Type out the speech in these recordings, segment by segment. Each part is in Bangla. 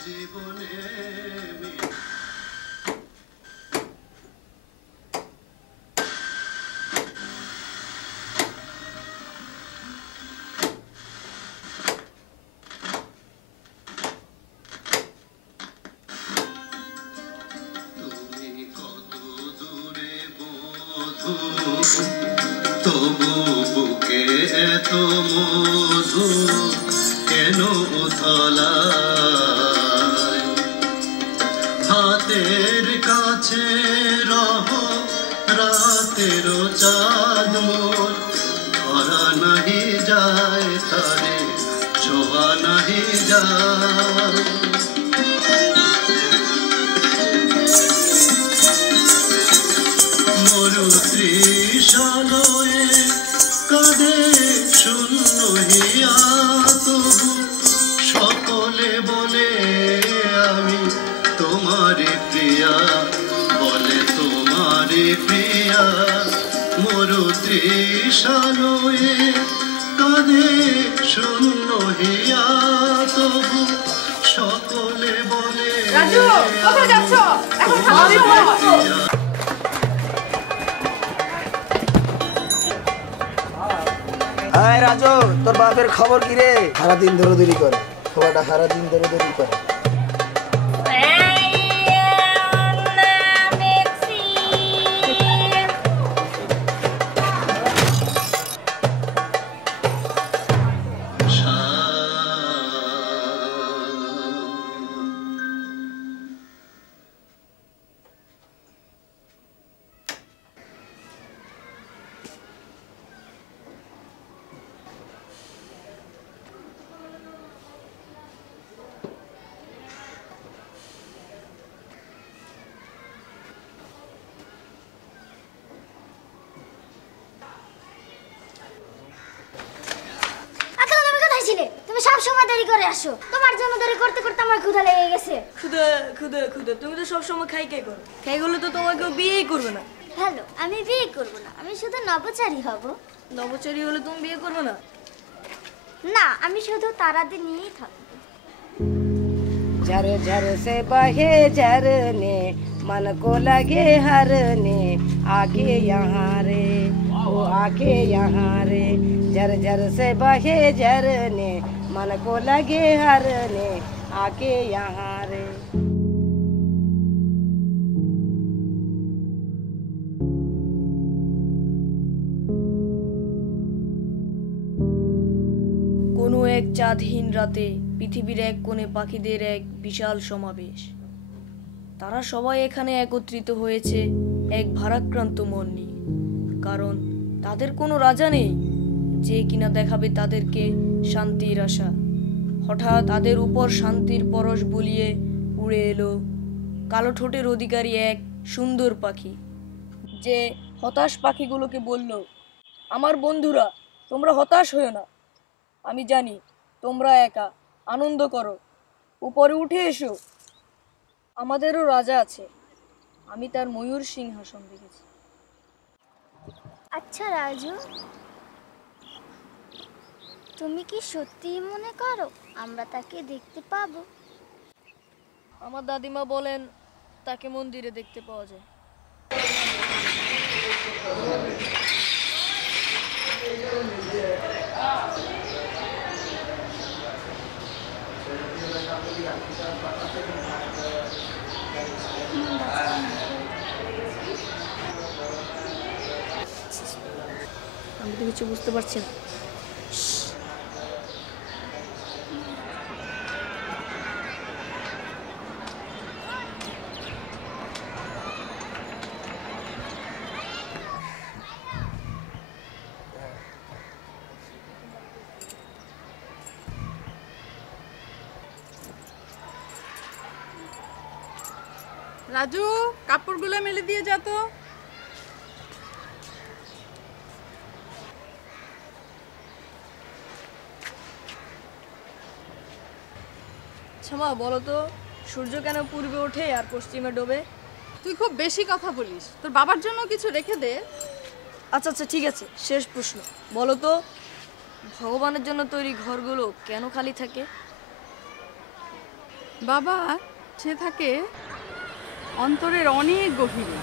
জীবনে তবু বুকে এত মধু কেন উথলায় হাতের কাছে রহ রাতের চাঁদ মোর ধরা নাহি যায় তারে ছোঁয়া নাহি যায় মরু তৃষালয়ে কাঁদে শূন্য হিয়া তবু সকলে বলে আমি তোমারে প্রিয়া বলে তোমারে প্রিয়া মরু তৃষালয়ে কাঁদে শূন্য হিয়া তবু সকলে বলে রাজু কোথায় যাচ্ছ এখন খাওয়ার সময় হাই রাজু তোর বাপের খবর কি রে সারাদিন দৌড়দৌড়ি করে খবরটা সারাদিন দৌড়দৌড়ি করে তোমার জন্য দেরি করতে করতে আমার ক্ষুধা লেগে গেছে খুদা খুদা খুদা তুমি তো সব সময় খাই খাই করো খাই গেলে তো তোমাকে বিয়েই করবে না হ্যালো আমি বিয়ে করব না আমি শুধু নবচারী হব নবচারী হলে তুমি বিয়ে করবে না না আমি শুধু তারাদের নিয়েই থাকবো झर झर से बहे झरने मन को लगे हरने आके यहाँ रे ओ आके यहाँ रे झर झर से बहे झरने मन को लगे हरने आके यहाँ रे কোনো এক চাঁদহীন রাতে পৃথিবীর এক কোণে পাখিদের এক বিশাল সমাবেশ তারা সবাই এখানে একত্রিত হয়েছে এক ভারাক্রান্ত মন নিয়ে কারণ তাদের কোনো রাজা নেই যে কিনা দেখাবে তাদেরকে শান্তির আশা হঠাৎ তাদের উপর শান্তির পরশ বুলিয়ে উড়ে এলো কালো ঠোঁটের অধিকারী এক সুন্দর পাখি যে হতাশ পাখিগুলোকে বলল আমার বন্ধুরা তোমরা হতাশ হয়ো না আমি জানি তোমরা একা আনন্দ করো উপরে উঠে এসো আমাদেরও রাজা আছে আমি তার ময়ূর সিংহাসন দেখেছি আচ্ছা রাজু তুমি কি সত্যিই মনে করো আমরা তাকে দেখতে পাবো আমার দাদিমা বলেন তাকে মন্দিরে দেখতে পাওয়া যায় আমি তো কিছু বুঝতে পারছি না রাজু কাপড়গুলো মেলে দিয়ে যা তো क्षमा বলো তো সূর্য কেন পূর্বে ওঠে আর পশ্চিমে ডোবে তুই খুব বেশি কথা বলিস তোর বাবার জন্য কিছু রেখে দে আচ্ছা আচ্ছা ঠিক আছে শেষ প্রশ্ন বলো তো ভগবানের জন্য তৈরি ঘরগুলো কেন খালি থাকে বাবা সে থাকে অন্তরের অনেক গভীরে।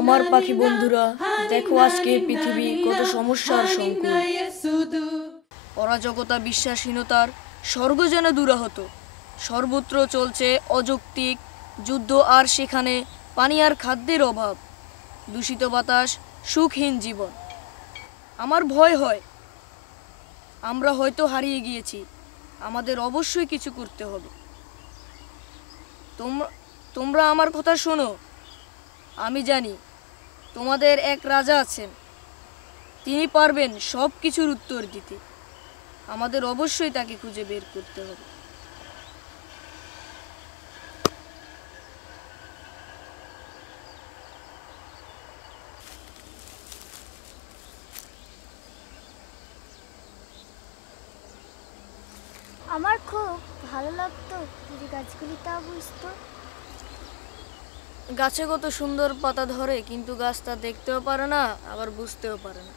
আমার পাখি বন্ধুরা, দেখো আজকে পৃথিবী কত সমস্যার সংকুল। অরাজকতা, বিশ্বাসহীনতার স্বর্গ যেন দুরাহত। সর্বত্র চলছে অযৌক্তিক যুদ্ধ, আর সেখানে পানি আর খাদ্যের অভাব, দূষিত বাতাস, সুখহীন জীবন। আমার ভয় হয় আমরা হয়তো হারিয়ে গিয়েছি। আমাদের অবশ্যই কিছু করতে হবে। তোমরা আমার কথা শোনো। আমি জানি তোমাদের এক রাজা আছেন, তিনি পারবেন সব কিছুর উত্তর দিতে। আমাদের অবশ্যই তাকে খুঁজে বের করতে হবে। আমার খুব ভালো লাগতো যদি গাছগুলি তা বুঝতো। গাছে কত সুন্দর পাতা ধরে, কিন্তু গাছ তা দেখতেও পারে না, আবার বুঝতেও পারে না।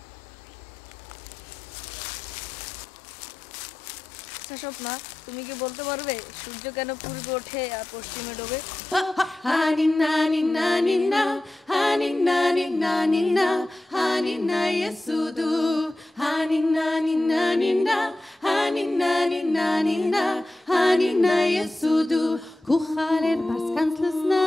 আচ্ছা স্বপ্না, তুমি কি বলতে পারবে সূর্য কেন পূর্বে ওঠে আর পশ্চিমে ডোবে? Kuchaler, was ganz los na